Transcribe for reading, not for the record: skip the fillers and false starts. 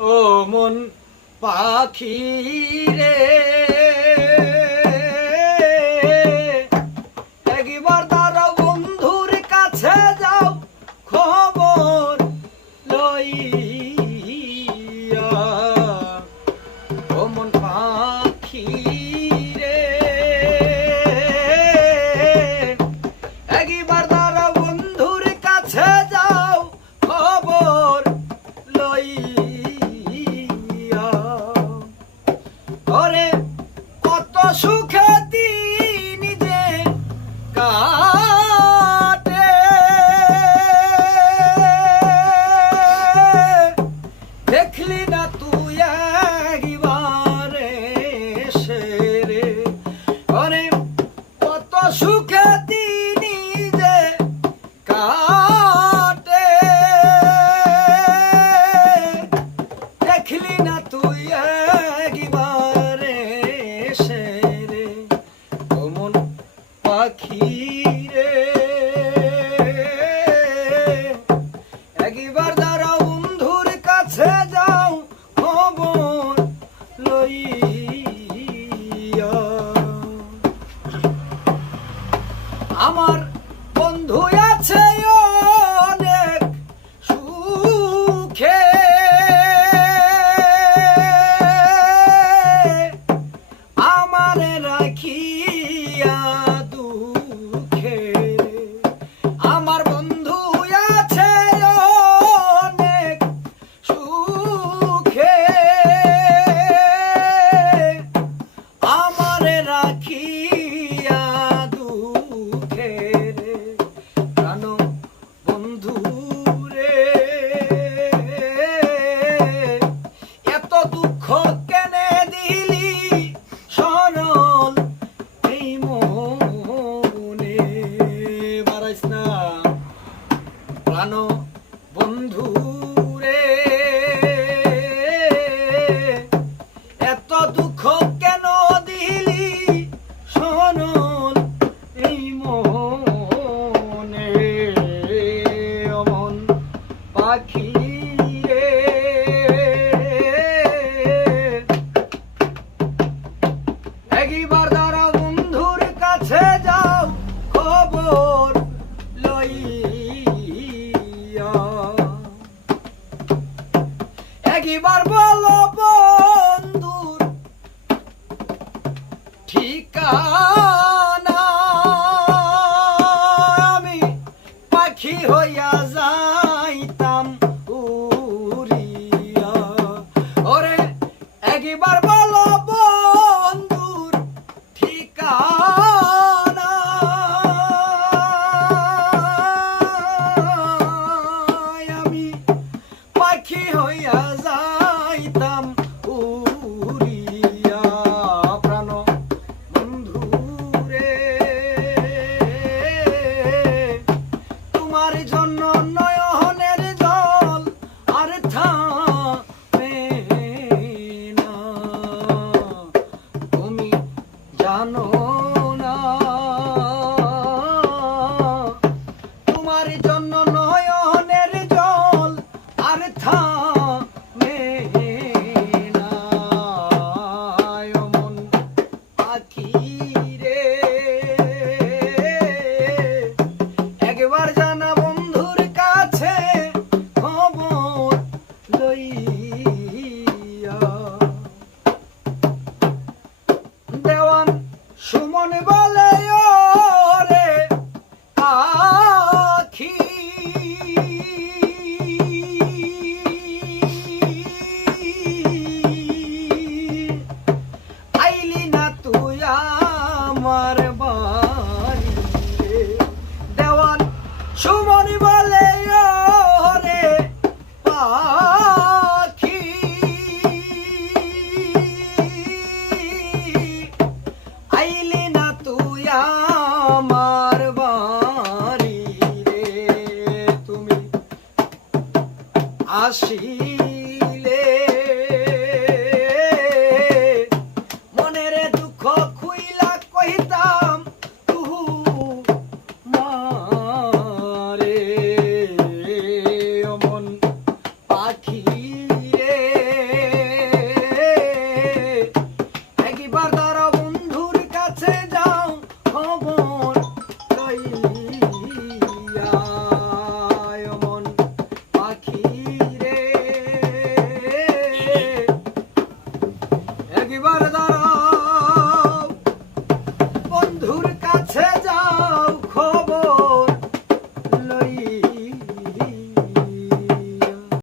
ও মন পাখি রে একবার দাঁড়াও বন্ধুর কাছে যাও খবর লইয়া ও মন পাখি রে একবার দাঁড়াও বন্ধুর কাছে যাও খবর লইয়া ঘরে কত সুখে দিন যে কাটে দেখলি না তুই একবারে সেরে ঘরে কত সুখে দিন যে কাটে দেখলি না তুই একবারে সেরে ও মন পাখি রে একবার দাঁড়াও বন্ধুর কাছে যাও খবর লইয়া আমার বন্ধু আছে অনেক সুখে আমারে রাখিয়া দুঃখে আমার বন্ধু আছে অনেক সুখে আমারে রাখিয়া দুঃখে প্রাণ বন্ধু রে এত দুঃখ কেনে দিলি সরল এই মনে বাড়াইস না প্রাণ বন্ধু রে এত দুঃখ কেন দিলি সরল এই মনে অমন পাখি রে একবার দাঁড়াও বন্ধুর কাছে যাও খবর লইয়া একবার বলো বন্ধুর ঠিকানা আমি পাখি হইয়া যাইতাম উড়িয়া ওরে একবার বলো বন্ধুর ঠিকানা আমি পাখি হইয়া যাইতাম উড়িয়া প্রাণ বন্ধু রে তোমার জন্য নয়নের জল আর থামে না তুমি জানো না তোমার জন্য নয়নের জল আর থামে না মন পাখি রে একবার জানা বন্ধুর কাছে খবর লইয়া দেওয়ান সুমন বলে ওরে আখি আইলি না তুই আমার বাড়ি দেওয়ান সুমন বলে ওরে পাখি বন্ধুর কাছে